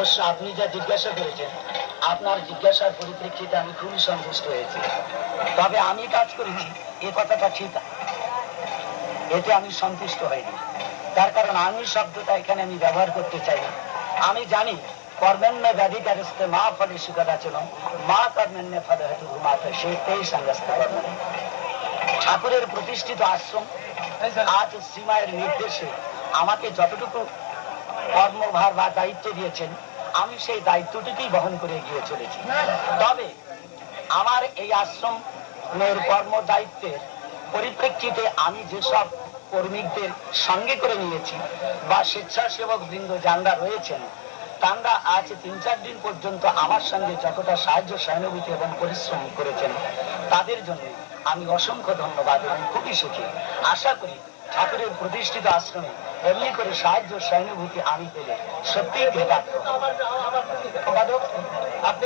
অবশ্য আপনি যা জিজ্ঞাসা করেছেন, আপনার জিজ্ঞাসার পরিপ্রেক্ষিতে আমি খুবই সন্তুষ্ট হয়েছি। তবে আমি কাজ করেছি এ কথাটা ঠিক, এতে আমি সন্তুষ্ট হইনি। তার কারণ আমি শব্দটা এখানে আমি ব্যবহার করতে চাই না। আমি জানি কর্মেণ্য ব্যাধিকারস্তে মা ফলে সুখদাচন মা কর্মেণ্য ফলে হেতু ঘুমাতে সেই সংগস্ত কর্ম। ঠাকুরের প্রতিষ্ঠিত আশ্রম আজ শ্রীমায়ের নির্দেশে আমাকে যতটুকু কর্মভার বা দায়িত্ব দিয়েছেন, আমি সেই দায়িত্বটুকুই বহন করে এগিয়ে চলেছি। তবে আমার এই আশ্রমের কর্ম দায়িত্বের পরিপ্রেক্ষিতে আমি যেসব কর্মীদের সঙ্গে করে নিয়েছি বা স্বেচ্ছাসেবক বৃন্দ যারা রয়েছেন, তারা আজ ৩-৪ দিন পর্যন্ত আমার সঙ্গে যতটা সাহায্য সহানুভূতি এবং পরিশ্রম করেছেন, তাদের জন্য আমি অসংখ্য ধন্যবাদ এবং খুবই সুখী। আশা করি ঠাকুরের প্রতিষ্ঠিত আশ্রমে এমনি করে সাহায্য সহানুভূতি আমি পেলে সত্যিই কৃতার্থ।